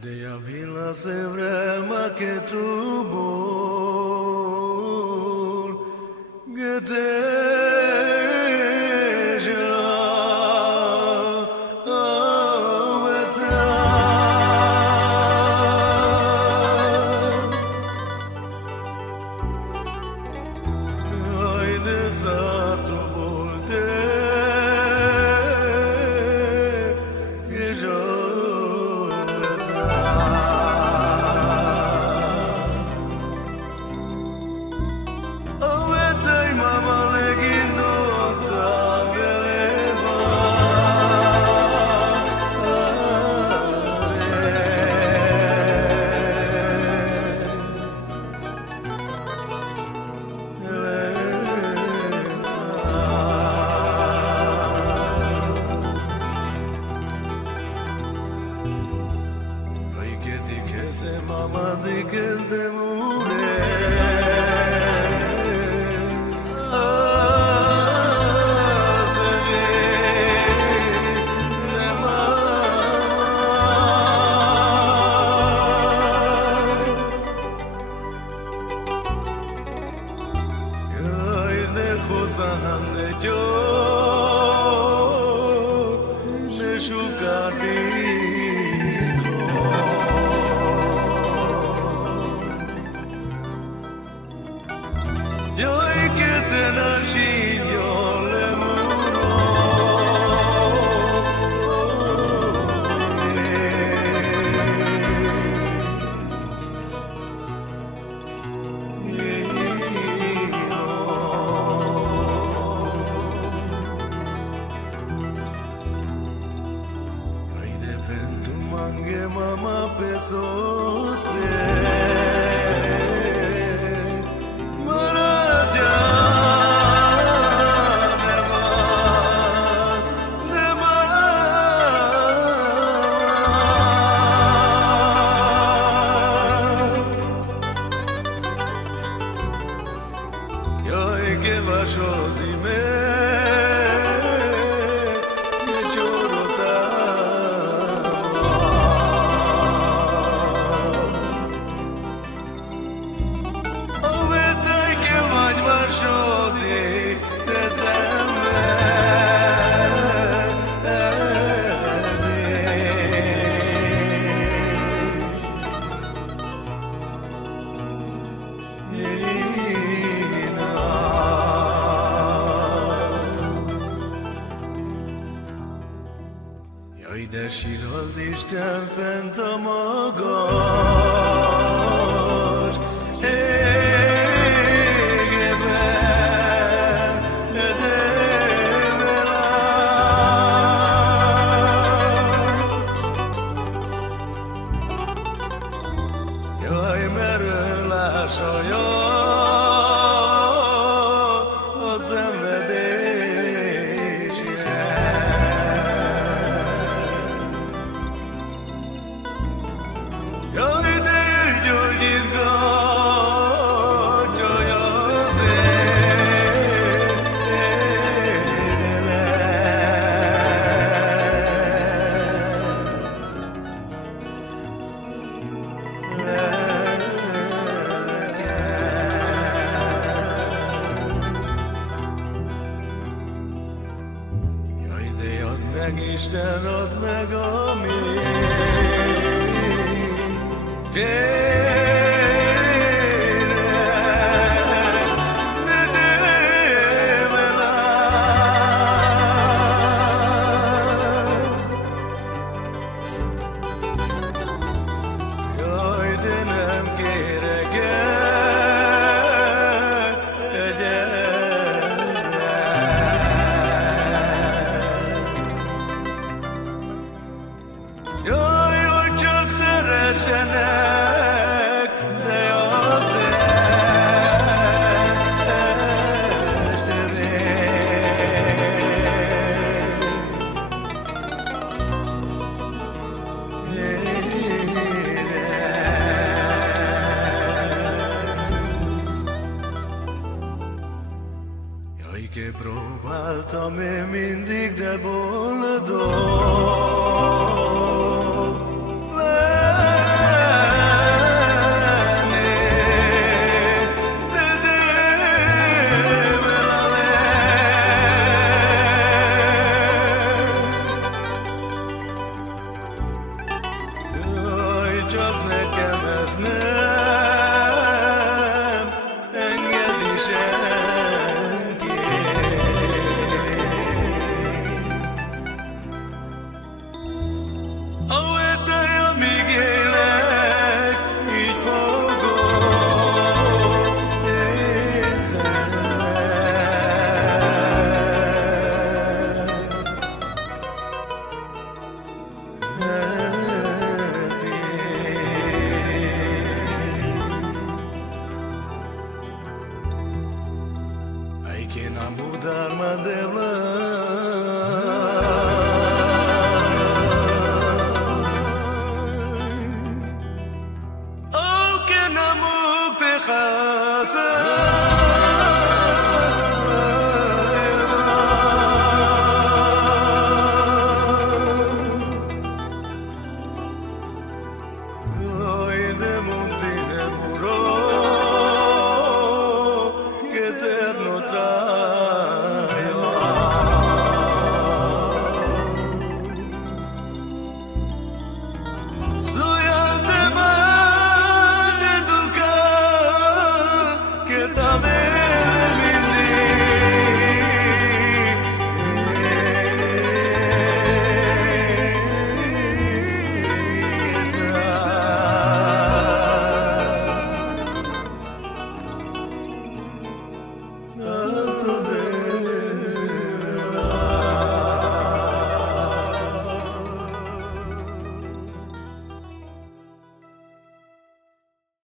Ideea vila se vrema che trubul găteja aveta Haide sa trubul te găteja Se mama di che de mure se ve de mama ay de khosan de jo ne shukati Yoi che te nasciglio le muro Yoi de pentu mange mama pesoste che vaso di me che giorota ove te che vai vaso di te sempre Jaj, de sír az Isten fent a magas égben, de délben áll. Jaj, merő lássa, a szenvedés is Jaj, de gyógyítgatja az Jaj, de add meg, Isten, add meg a Jaj, de nem kérek Jaj, hogy csak szeressenek, de a Jaj, che próbáltam én mindig, de boldog csak nekem ez nem engedi senki. Ahogy te, amíg élek, így fogok érzem. I cannot mudar madela. Oh, cannot mudar